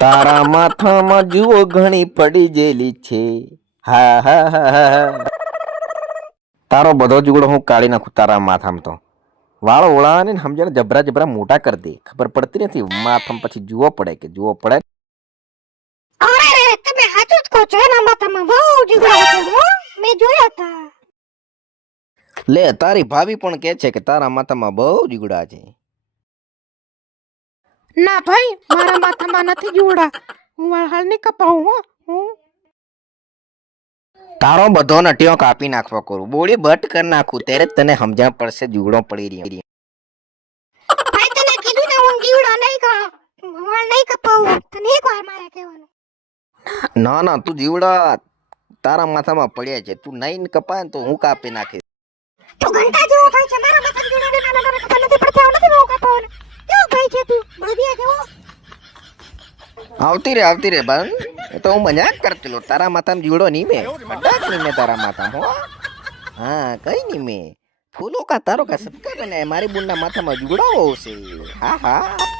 તારા માથામાં જુઓ ઘણી પડી જેલી છે. હા હા હા. તારો બધો જુગડો હું કાઢી નાખું તારા માથામાં તો. વાળ ઓળાને સમજાને સમજણ જબરા જબરા મોટા કરી દે. ખબર પડતી નથી. માથામાં પછી જુઓ પડે કે જુઓ પડે. અરે તમે સાચું જ કહો છો. એના માથામાં બહુ જીગડા છે મેં જોયા હતા. લે તારી ભાભી પણ કહે છે કે તારા માથામાં બહુ જુગડા છે. ના ભાઈ મારા માથામાં નથી જીવડા હું હાલ નહીં કપાવું હો. હું તારો બધો નટિયો કાપી નાખવા કરું. બોડી બટ કરી નાખું. ત્યારે તને સમજણ પડશે જુગડો પડી રહી ભાઈ તને કીધું ને હું જીવડો નહીં કહું વાળ નહીં કપાવું. તને એક વાર મારે કહેવાનું. ના ના તું જીવડા તારા માથામાં પડ્યા છે. તું નહીં કપાય ને તો હું કાપી નાખીશ. તું ઘંટા જેવો ભાઈ છે મારા માથામાં જીવડા નાના નાના ખબર નથી પડતી આવું નથી બહુ કપાવાનું કેવો ભાઈ છે તું બળદિયા જેવો આવતી રે આવતી રે બન એ તો હું મજાક કરતેલો તારા માથામાં જીવડો નહીં મેં. કદાચ નહીં મેં તારા માથામાં, હો. હા, કઈ નહીં મેં. ફૂલો કા, તારો કા, સબકા બને. મારી બુનના માથામાં જીવડાવો છે હા હા.